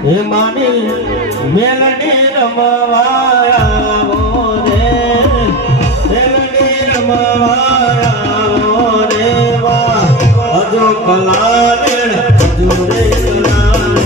हे मानी मेलने रमवाया वो रे मेलने रमवाया वो रे वा अजो कलाले अजो रे कलाले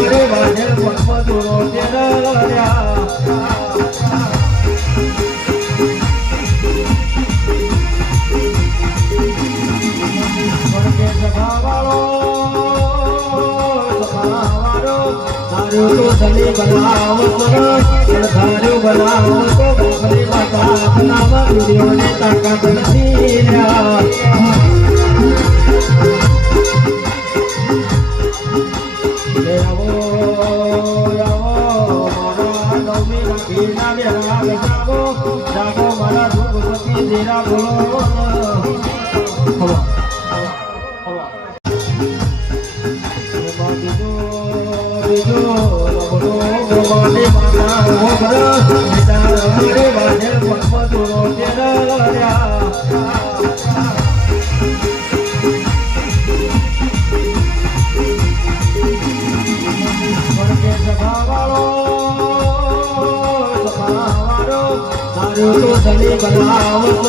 મારે વાજે પદ્મધુરો તેરલ્યા સ્વર્ગે સભાવાળો ધાર્યું તો ધની બનાવત ધાર્યું બનાવત તો ગોગલી માતા બનાવ દુર્યોને તાકાત નથી રહ્યા જાગો મારા ભૂપતિ તેરા બોલો ધની બનાવત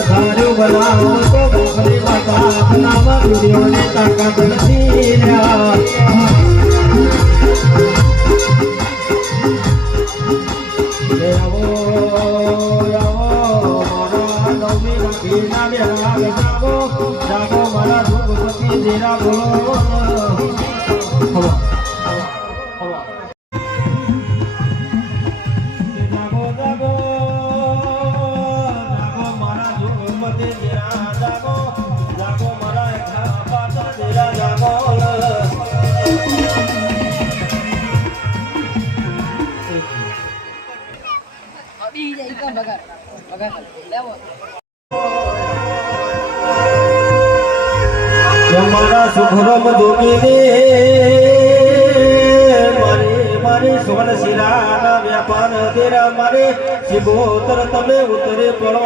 ધાર્યું બનાવત તો ગોગલી માતા બનાવ દુર્યોને તાકાત નથી રહ્યા જાગો મારા ભૂપતિ તેરા બોલો મારા સુખરમ દુખી દે મારી સોન શિરાના વ્યાપાર તેરા મારે શિગોતર તમે ઉતરે પડો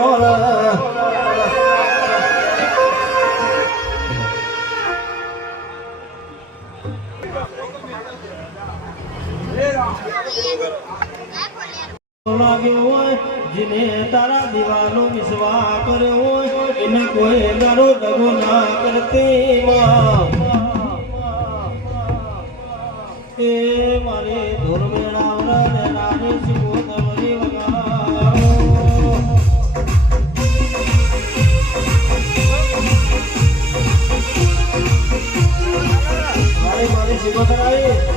લાગ્યો હોય જેને તારા દીવાનો વિશ્વાસ કર્યો હોય એને કોઈ દારો દગો ના કરતી એ મારે ધોર મેળાવરા ને નાની શિકોતરી વગાડો મારી શિકોતરાઈ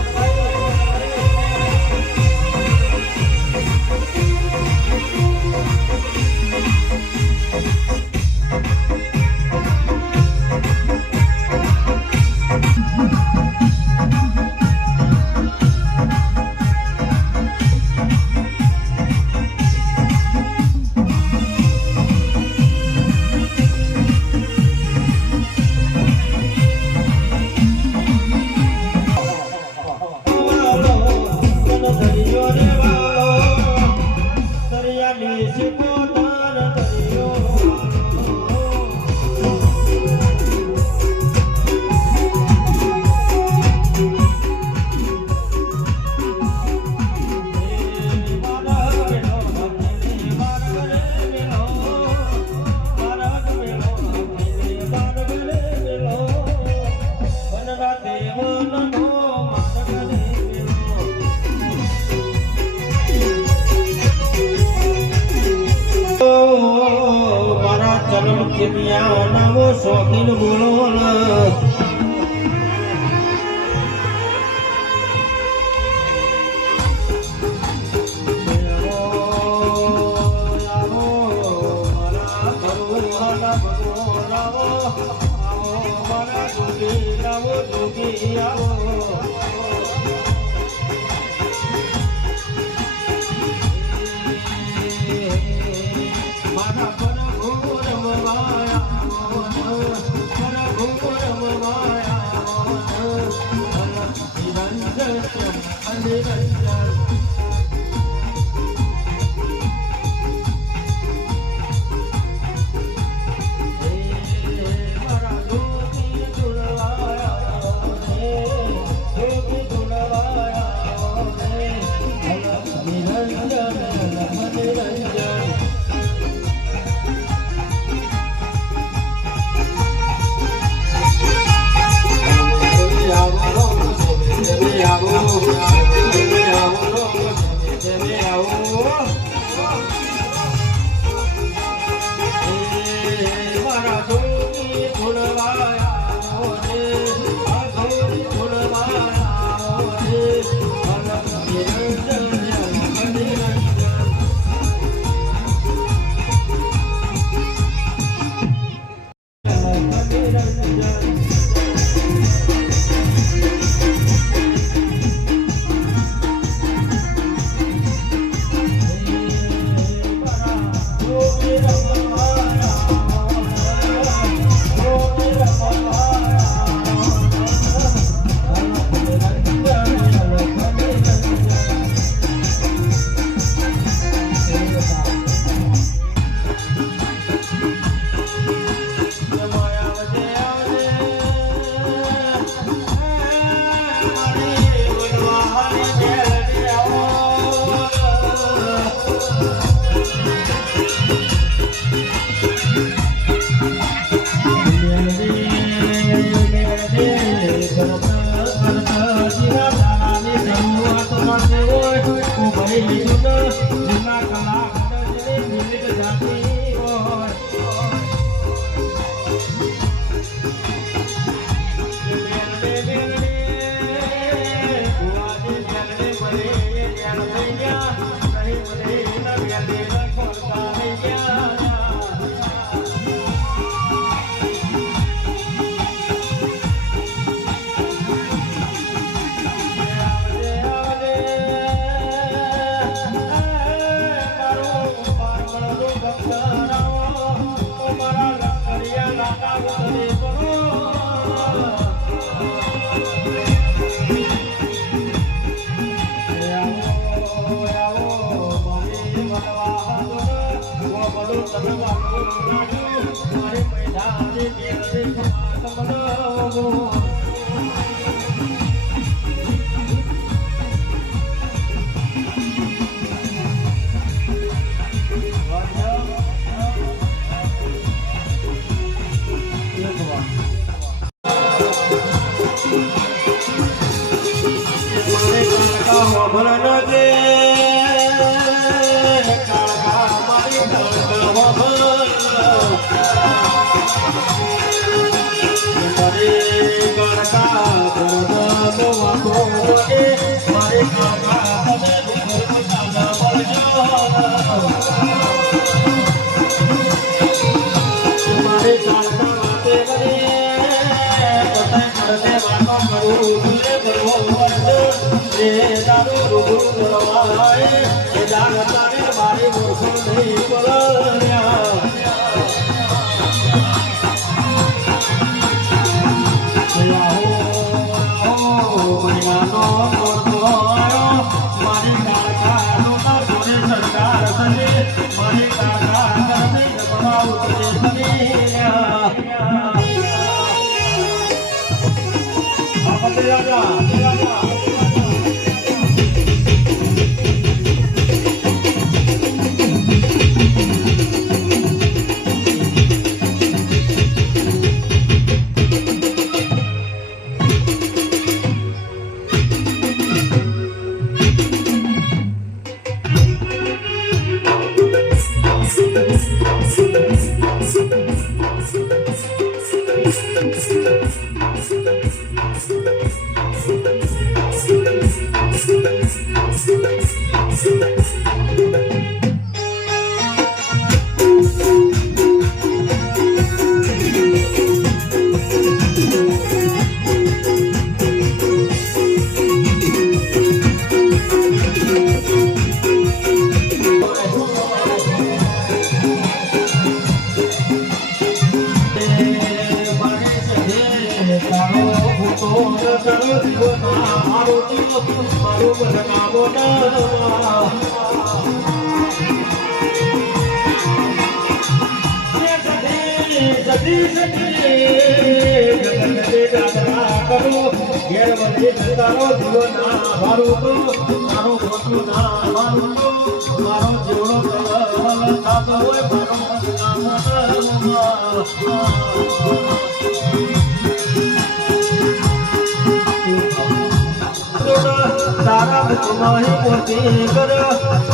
નવો શોખીન બોલો લઈ લીધું ને જૂના કલાક મિનિટ જાતી હોય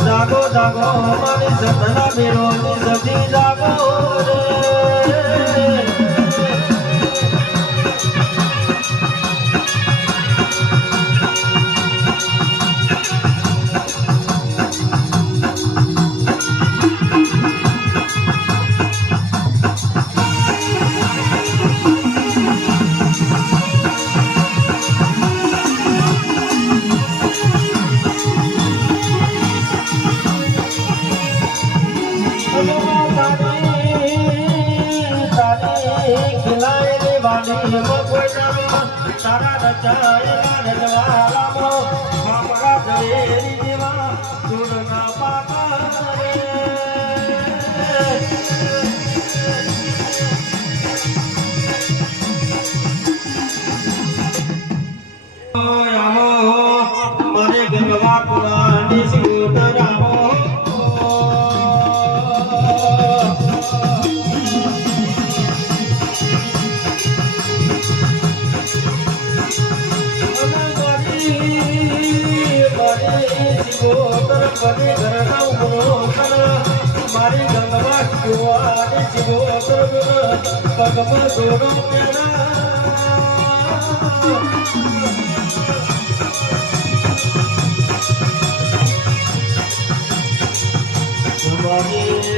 જાગો જાગો મારી સતના મેળો સતી જાગો શિવોતર બને ઘરના ઉમરો મારી ગંગવા કુવાની શિવોતર પગમાં જોડો પેરા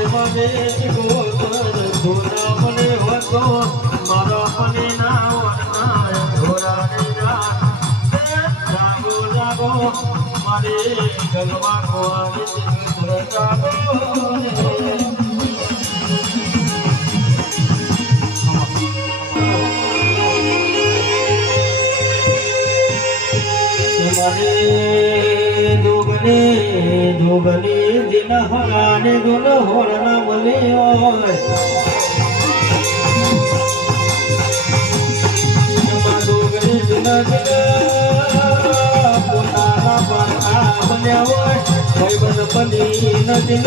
મને શિવોતર ધોરા મને હતો મારા મને ના વરના ધોરા જાગો મારે ગંગવા કુવાની શિવોતર જાગો ધોબની દિન હરાને ગુણ હોરના મલે ધોબની દિન પોતાના પારખા બન્યા હોય ભાઈબંધ પલી નદીન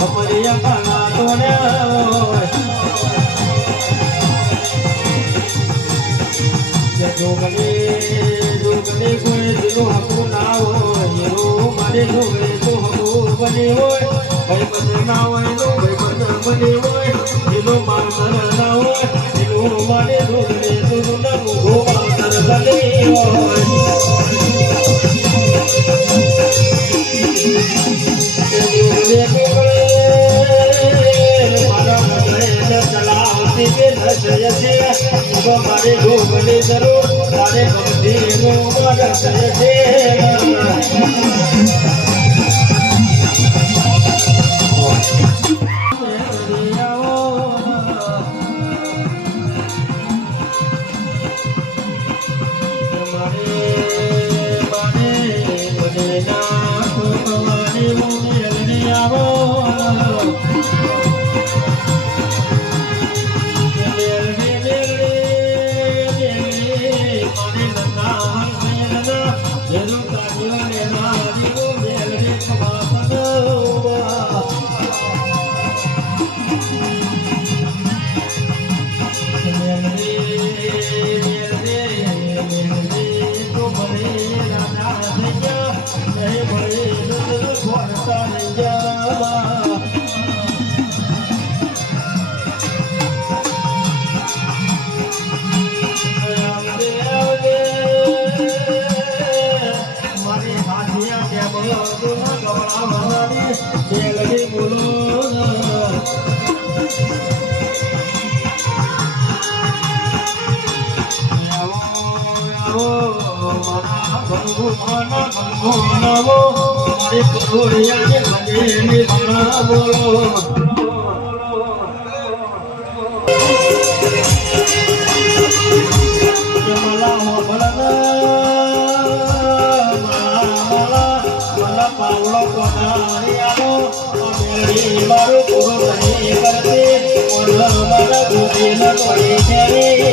અમરિયા પાણા તોડ્યા હોય જોગને કોઈ દિલો હકું ના હોય મારે જોગને તો હકું બને હોય ભાઈબંધ ના હોય નો ભાઈબંધ બને હોય દિલો માવતર ના હોય દિલો મારે જોગને તો ના મુગો માવતર બને હોય મારા મને ચલાવતી કે ન જય છે મારે જોગને જરૂર તારે ગમતી નો મારા જય છે મારે કરોડિયાને ભજેને ભણા બોલો પાવડો કોનારિયાનો મારું પૂરો નહીં કરતે મારા ગુરુજીને પડી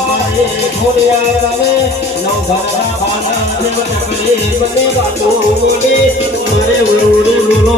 મારે ઘોડિયા રમે નવ ઘરના ભાના મને વાતો બોલે મારે વડે બોલો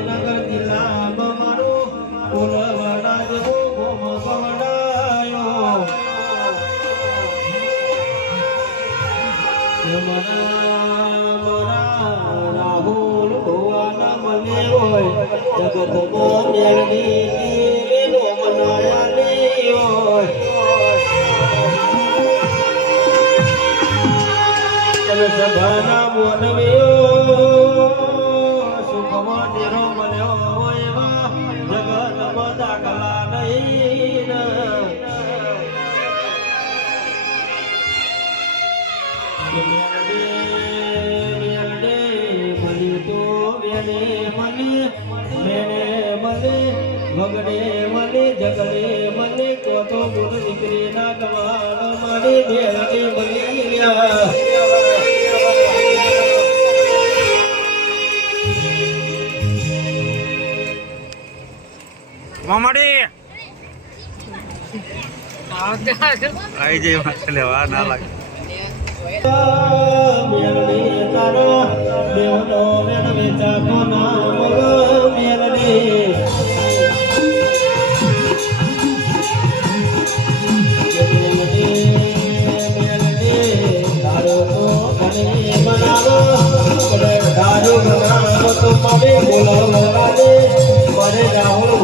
નગર જિલ્લામાં મારું કુલવડા જેવો ગોમ ગવડાયો રાહુલ ભુવાના મને હોય જગતમાં મેળવી નો મનાયાલી હોય સભાના મોનવીઓ સુખમાં નિરો મળ્યો હોય એવા જગતમાં દાખલા નહીં વગડે મને જગડે મને કોતો ગુણ દીકરી ના ગવાળ મારી મેળે મળી મામાડી આઈ જઈ માથે લેવા ના લાગે મેળે તારા દેવનો મેળવે ચાકો નામ મેળે રાહુલ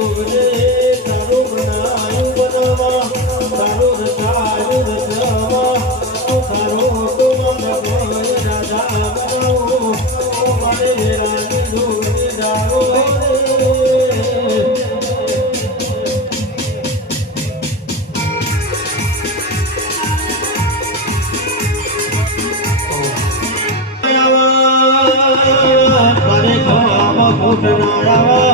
જોગને તારું બનાયું બનવા તારું રચાયું રચવા તારું તો મને રાજા બનાવો મારે રાજી જોગને દારો રે Pare kama putnaya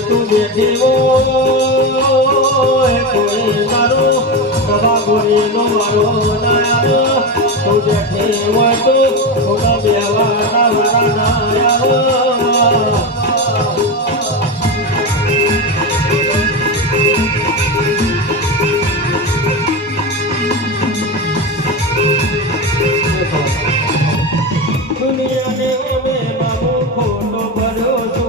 તું બેઠી હોય કોઈ મારો પ્રભા ગોરીનો મારો નાયા તું બેઠી હોય તો થોડા બેવાના વાળા નાયા દુનિયાને અમે બાબુ ખોટો ભર્યો છો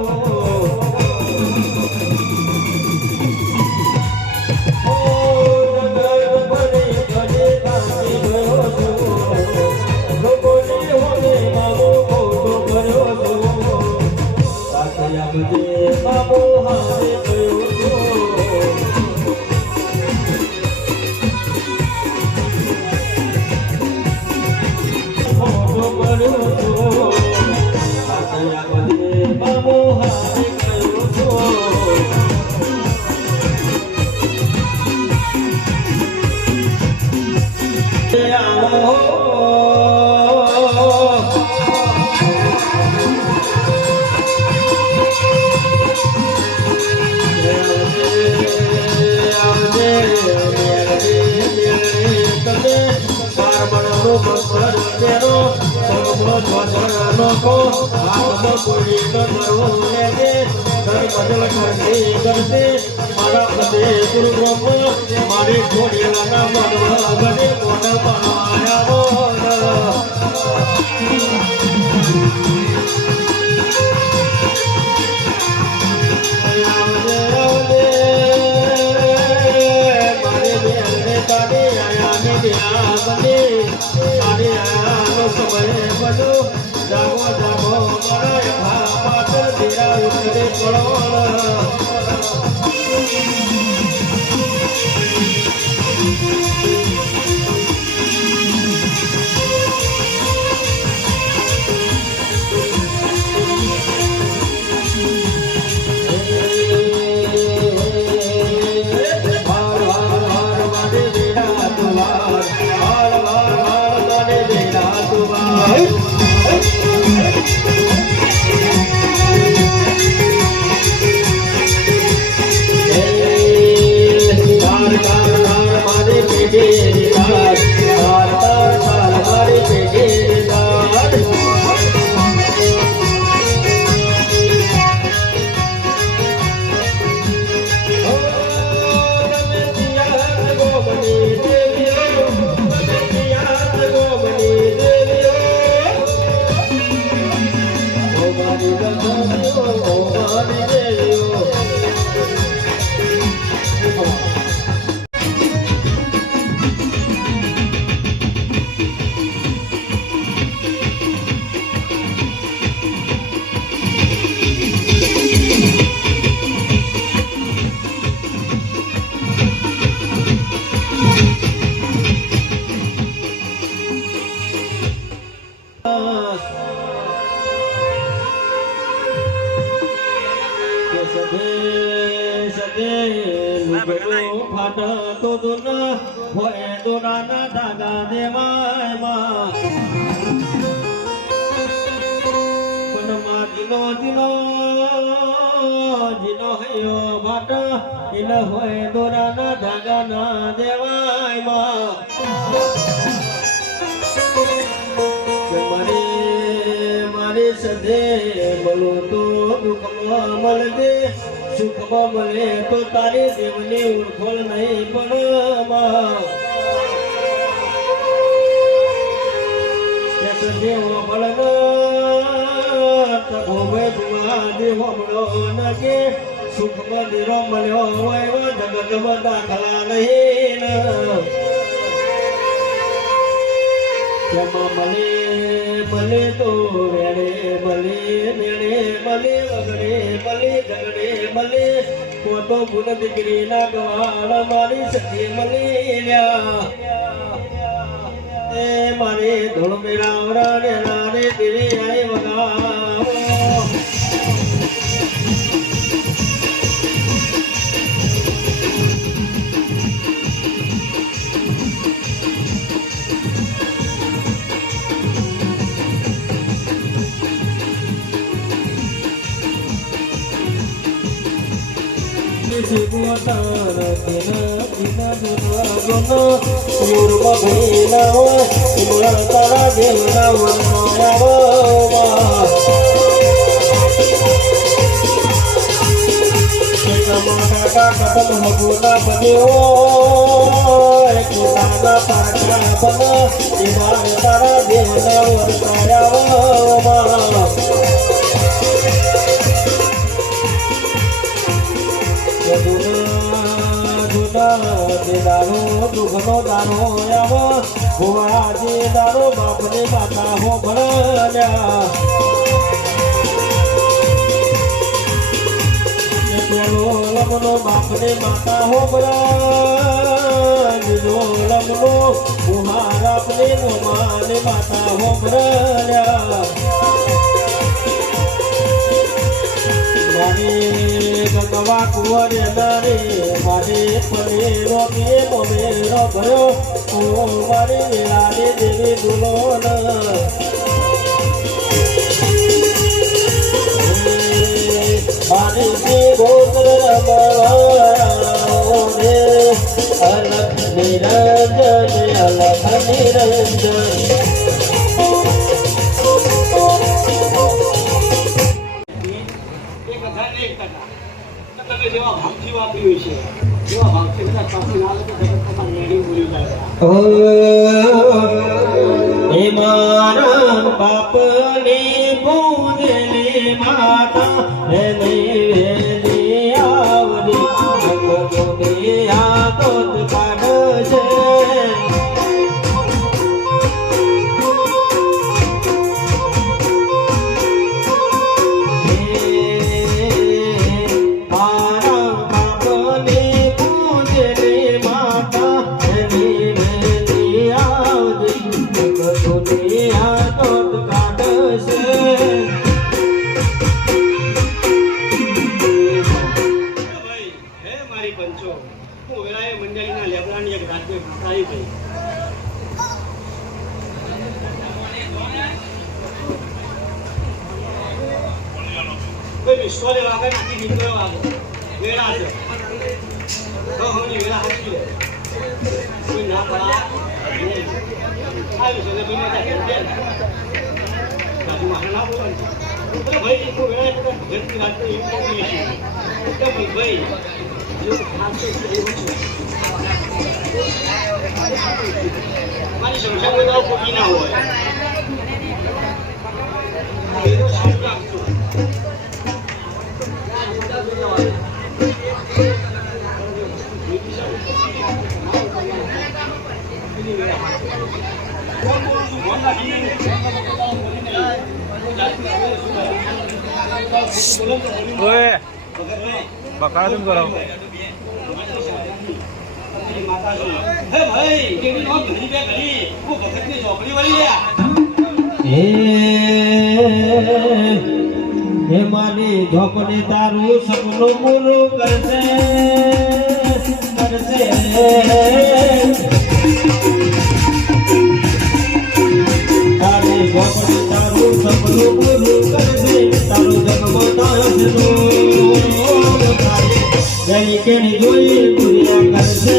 બાબો હારે ગયો મોટો કર્યો છો બાબો હારે ગયો છો મારી છોડેલા મને મોટા પાયા જાગો જાગો મારા પાત્ર તેરા ઉતરે પડો ફાટતો દુના હોય દોરાના ધાગા દેવાયમાં પણ માજીનો જીનો હૈયો ફાટા ઇલ હોય દોરાના ધાગા ના દેવાયમાં મારી સદે બોલો તો દુઃખમાં મળજે સુખમાં મળે તો તારી દેવની ઉરખોળ નહીં પણ દેવો મળના તગોવે ગુવા દેવો મળો કે સુખમાં દીરો મળ્યો હોય જગતમાં દાખલા નહીં તેમાં મળે તો વેળે મળે મેળે મળે અગડે મળે ઝગડે મળે પોતો ગુણ દીકરી ના ગવાળ મારી સખી મળી એ મારે ધોળ મેળાવડા ને નારે ધીરે આય વગાવો તારા દેવના દારો દુઃખનો દારો આવો ભુવાજી દારો બાપને માતા હો ભણ્યા પેલો લમનો બાપને માતા હો ભણ્યા બીજો લમનો ભુહાર આપને માને માતા હો ભણ્યા ગંગવા કુંવર નારે મારે પરે રોકે મોમેરો ભયો ઓ મારે વેલાને દેવી દુલોન મારે જે ગોત્ર રમવાઓ રે અલખ નિરંજન અલખ નિરંજન જેવા ભાવથી વાપર્યું છે જેવા ભાવથી બધા પાસે ના લોકો તમારે રેડી બોલી જાય હે મારા બાપની પૂજલી માતા વેલી વેલી આવરી ભગવતી આ તો કાઢશે વિશ્વને વાગે નાખી નીકળ્યો વાગે વેળા છે તો હમની વેળા હાચી લે કોઈ ના પડા આવી છે તો મજા કે બાજુ મારે ના બોલવાનું તો ભાઈ કો વેળા તો ભગતની વાત તો એક બોલી છે તો ભાઈ જો ખાસ છે એવું છે મારી સંસાર બધા કોકી ના હોય એનો સાથ રાખજો ઓય બકા तुम करो હે ભાઈ કેવી નો ઘડી બે ઘડી કો ભગતની ચોપડી વાળી લે હે મારી ઝોપડી તારું સપનું પૂરું કરશે કરશે તારી ઝોપડી તારું સપનું પૂરું કરશે તારું જગમતાનું તારી ગઈ કેની જોઈ દુનિયા કરશે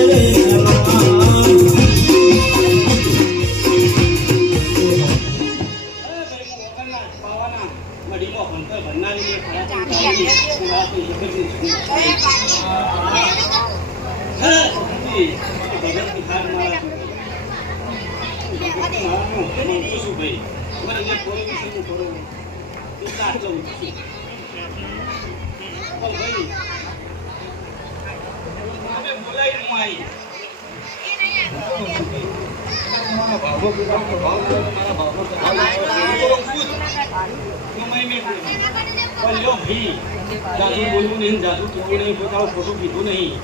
જાદુ બોલવું નહીં, જાદુ કીધું નહીં, પોતાનો ફોટો કીધું નહીં.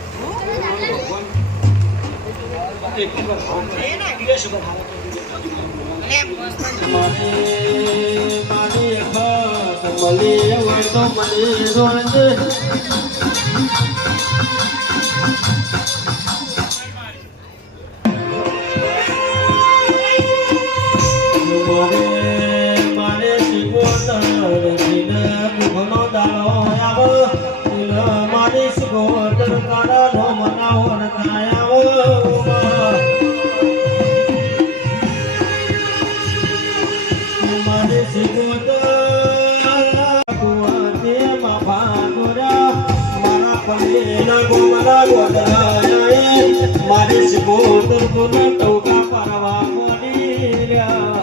મારે સિકોતર કોને ટોકા પરવા મોડીલ્યા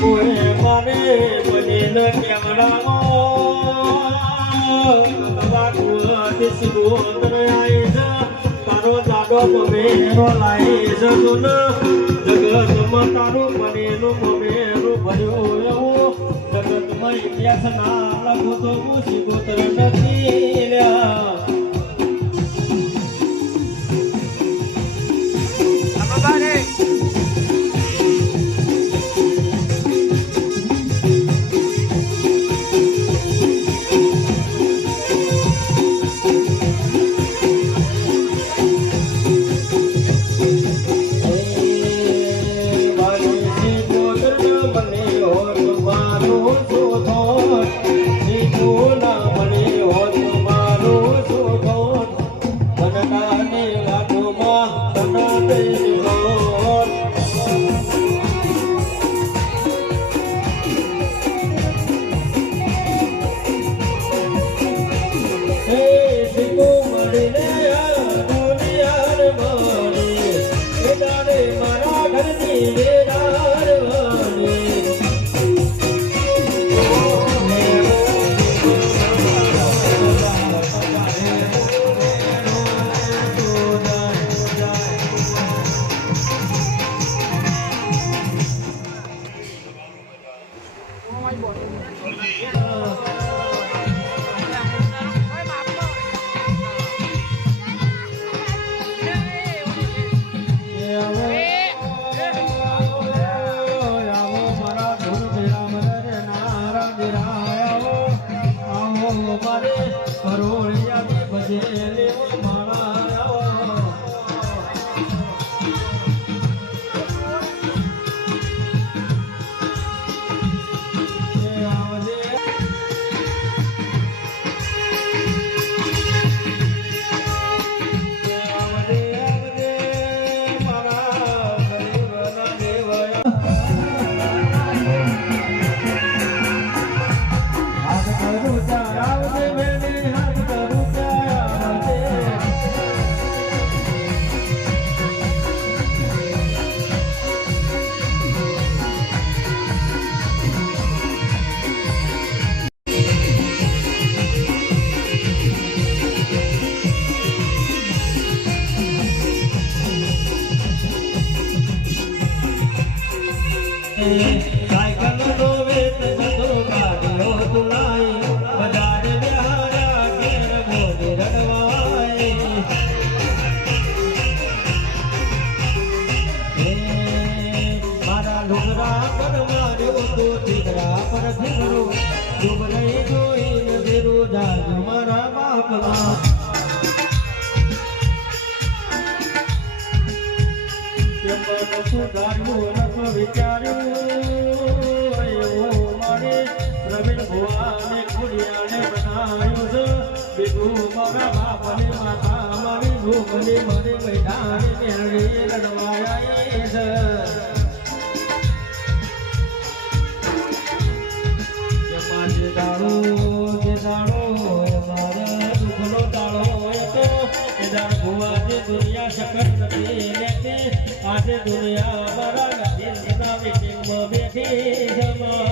કોએ મારે બનીને કેવડાવો વાકુઆ સિકોતર આઈ જ તારો દાડો મેરો લાઈ જ સુન જગતમાં તારું બનેલું મેરું ભર્યું એવું જગતમાં ઇતિહાસ ના લખો તો હું સિકોતર નથી લ્યા આખી દુનિયા મારા દિલના મીટિંગમાં બેઠી જમા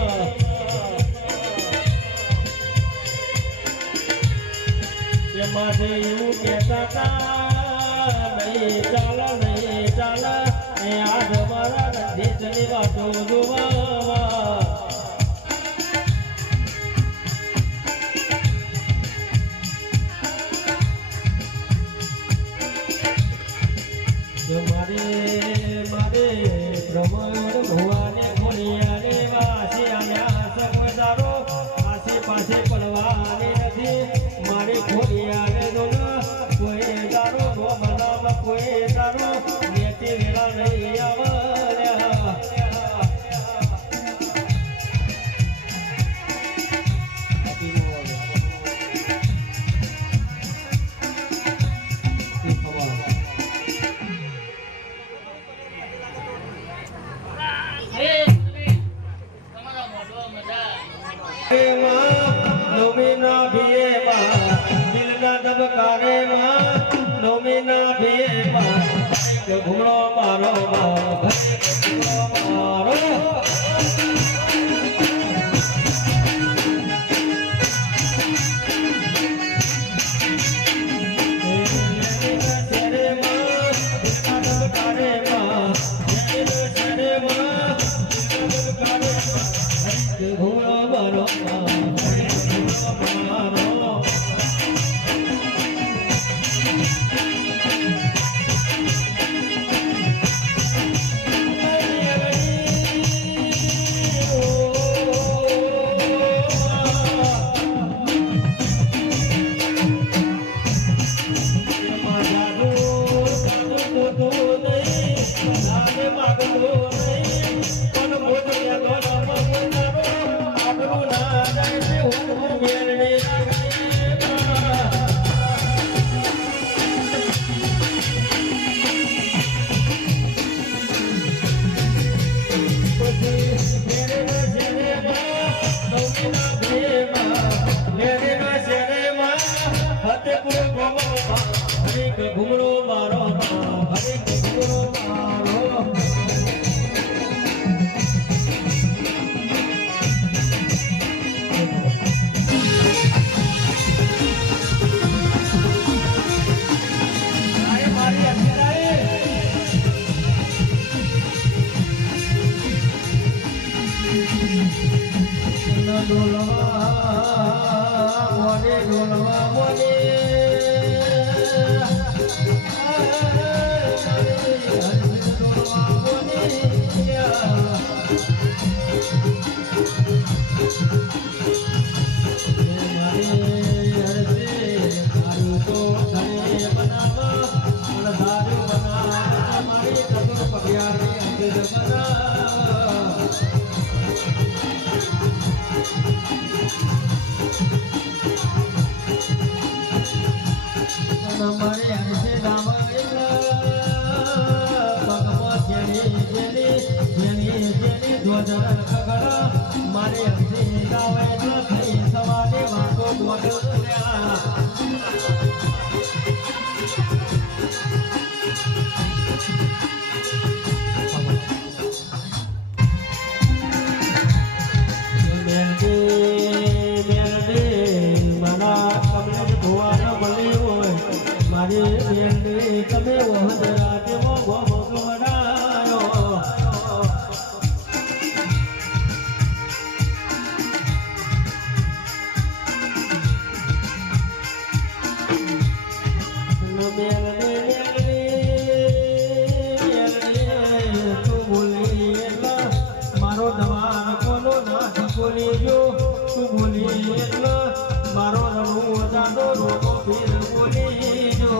એમાં એવું કહેતા હતા નહીં ચાલ એ આજ મારા દેશની વાતો જોવા મારે બ્રહ્મણ ભુવાને ખોડિયાને વાસી આલ્યા સગવદારો આસે પાસે પડવાની નથી મારે ખોડિયાને દોના કોઈ દારો ગોમનામાં કોઈ દારો નેતી વેળા નહીં આવલ્યા નોમીના ભીએમાં દિલના દબકારેમાં નોમીના ભીએમાં ઘૂમણો મારો મારો ઘૂમરો મારો હરે ઘૂમરો મારો મારે હજી ગાવે થઈ સવારે વાતો બોલ્યા તમે વહદરાજમાં ભગવડાયો તું બોલી મારો દવા કોનો ના બોલી જો તું બોલી મારો રણું જાતો રોકો ફેર બોલી જો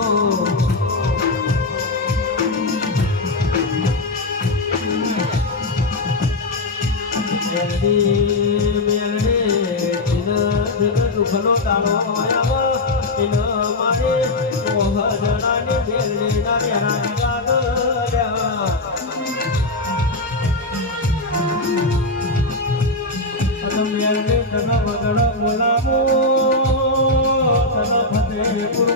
દુઃખનો તારો મારે જણાની બેલડી તન વગડ બોલાવો તન ફતેપુર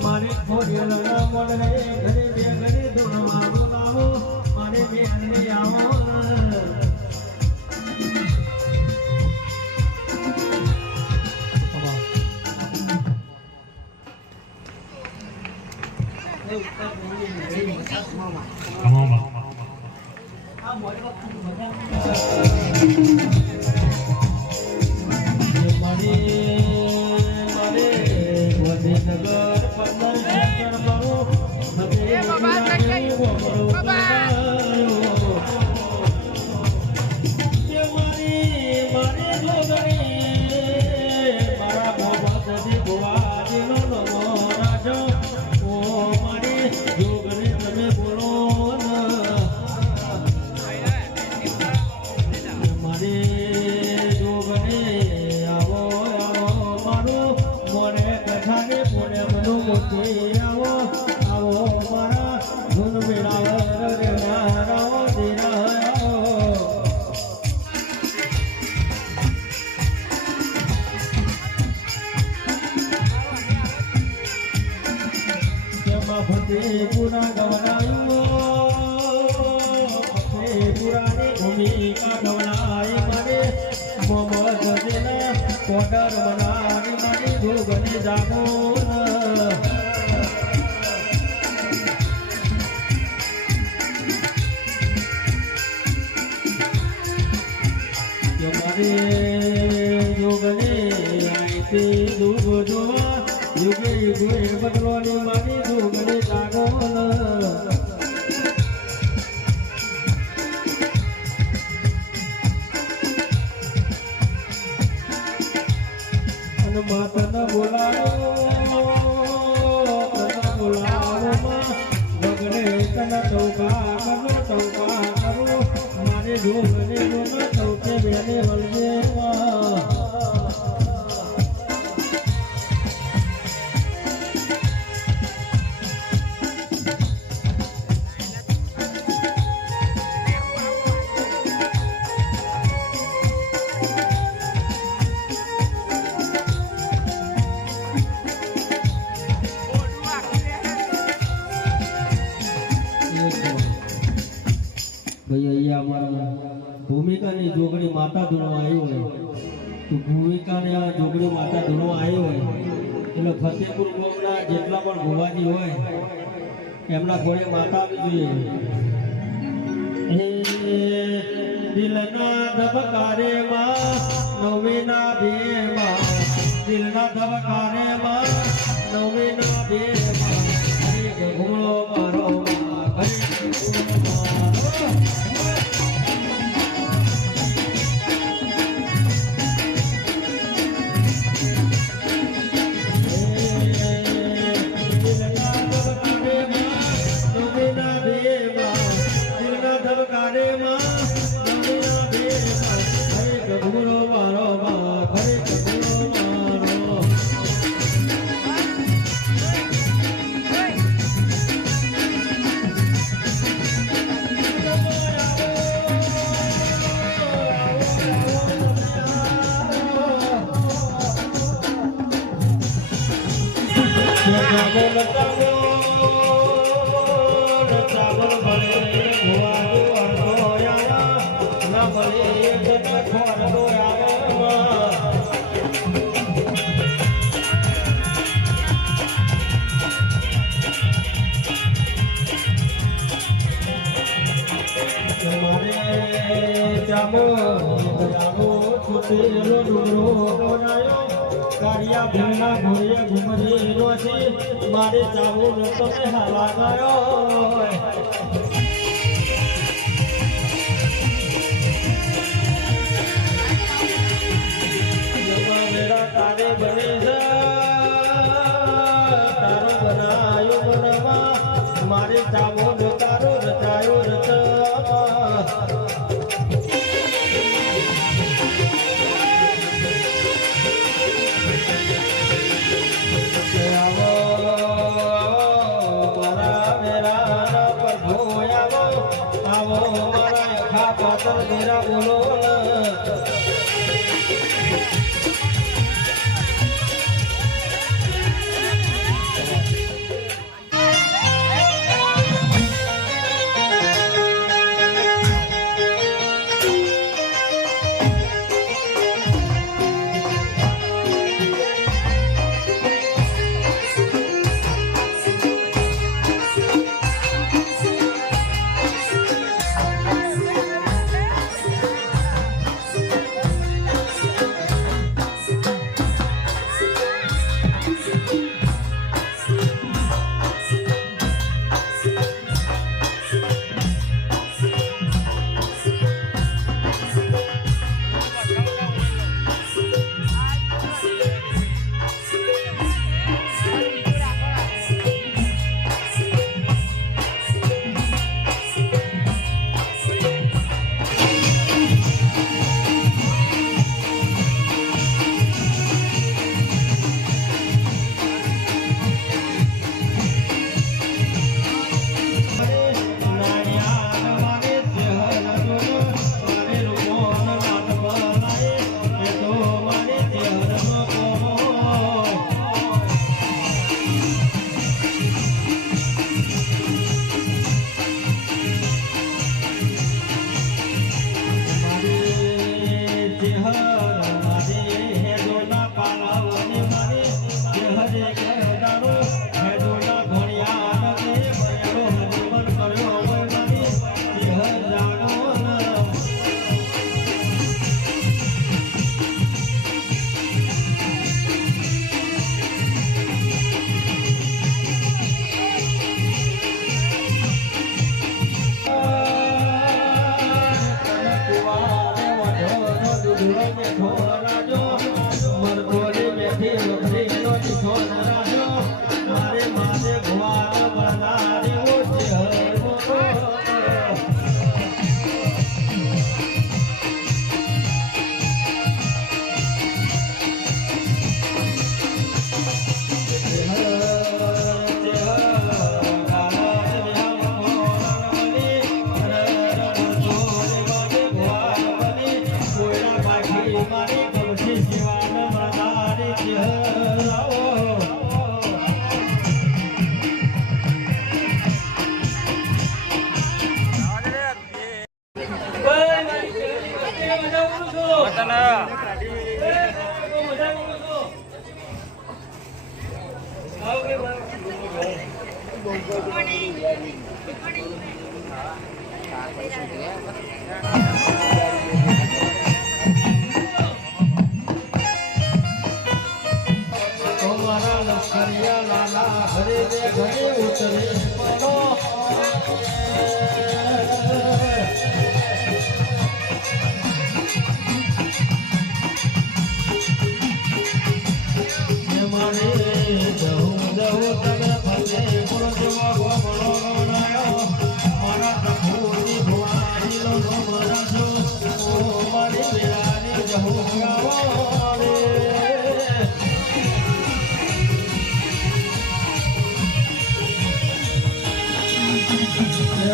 મારી ખોડિયલ મળે ઘરે બે ઘરે ધૂણવા પૂરા પુરાની ભૂમિકા ગવનાય મારે મોહમ્મદ દેના કોડર બનાની મારી જોગની જાગો મારે જોગને આઈતી દુગો જોવા યુગે યુગે બદલવાની મારી જોગની જાગો માતના બોલાવો ભગને તના ચૌકા કરો મારે જોગને જોના ચૌકે બેને વળગે ભાઈ અહીંયા અમારા ભૂમિકાની જોગણી માતા ધૂણવા આવ્યો હોય તો ભૂમિકાને આ જોગણી માતા ધૂણવા આવ્યો હોય એટલે ફતેપુર ગામના જેટલા પણ ભુવાજી હોય એમના ઘોડે માતા આવી જોઈએ દિલના ધબકારે માં નવેના બેમાં દિલના ધબકારે માં નવેના બેમાં હરે ઘૂમળો મારો ચાવલ ભલે ના ભલે ખોરડો મારે જામો છૂટેલો ડુંગરો બનાયો કાળિયા ભીમના ઘોડે ઘુમરેલો છે મારે જાવો નતો ને હાલા ગયો મેરા તારે બને તારો બનાયો બનવા મારે જાવો તારો રચાયો રચવા मेरा बोलो મારા લખરિયા લાલા ઘરે ને ઘરે ઉતરે પડો મારે જવું તમે ફતે પૂરો ગોમણો ગણાયો મારા પ્રભુની ભુવાની લો મારા જો મારી વેરાની જવું ગાવો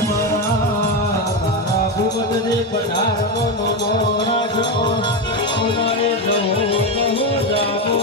મારા ભૂપતની પધાર નો રાજો મારે જવું જાવો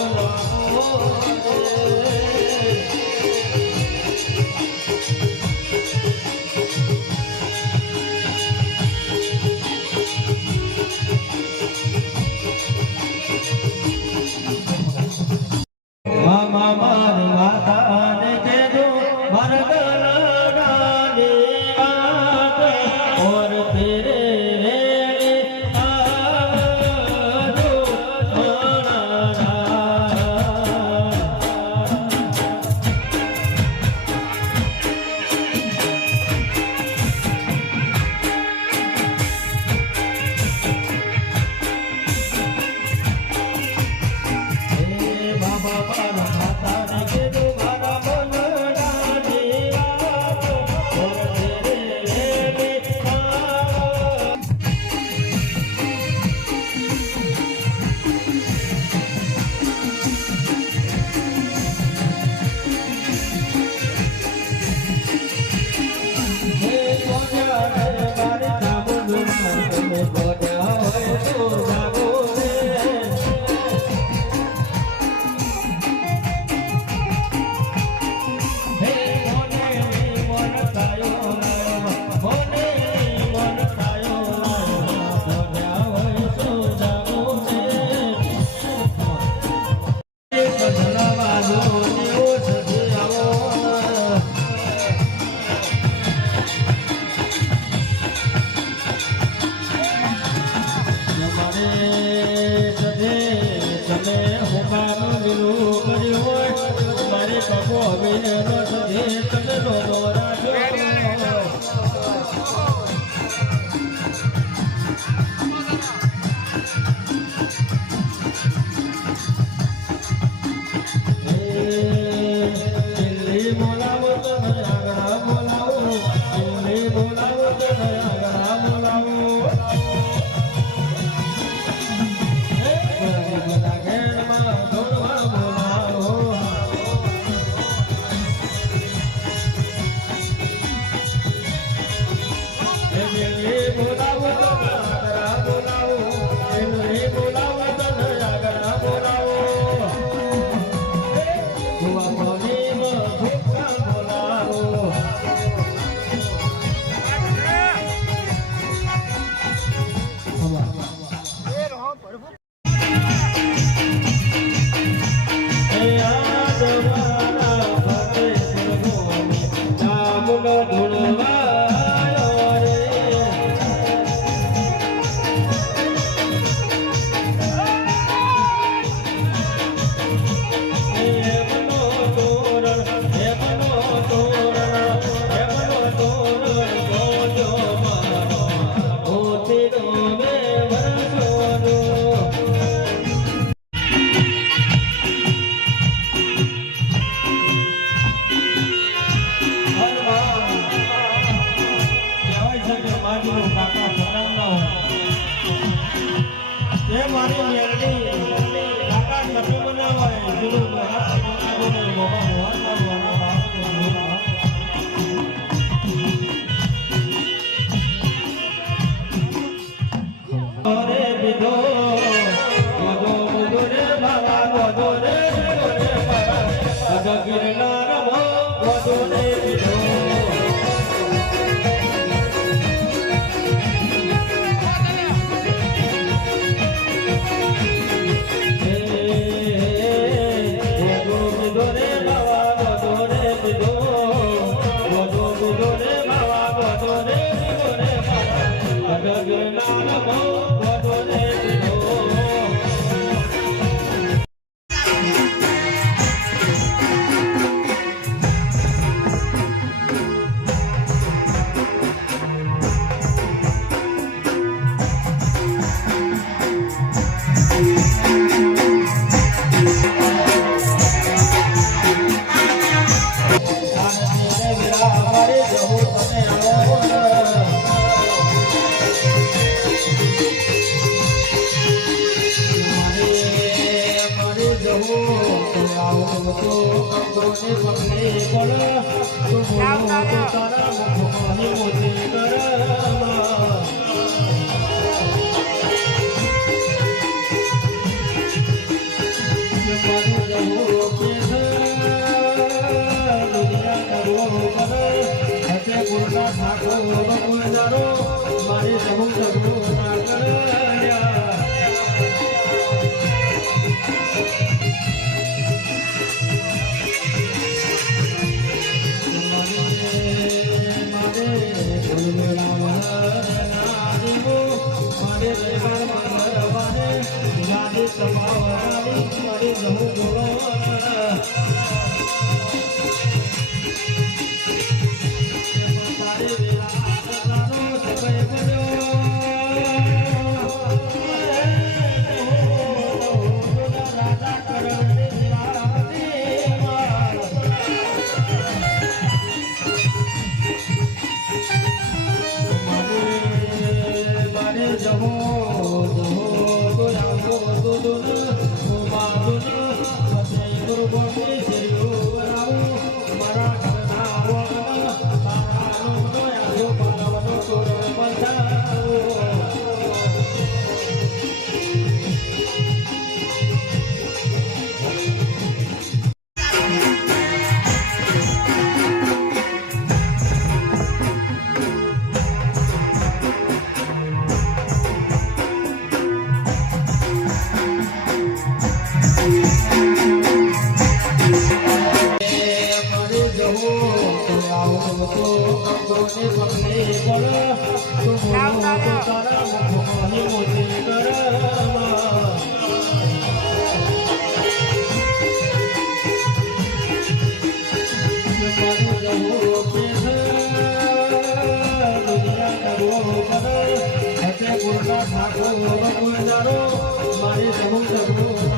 મારી સહુ સગું ના કર્યા મારી સહુ સગું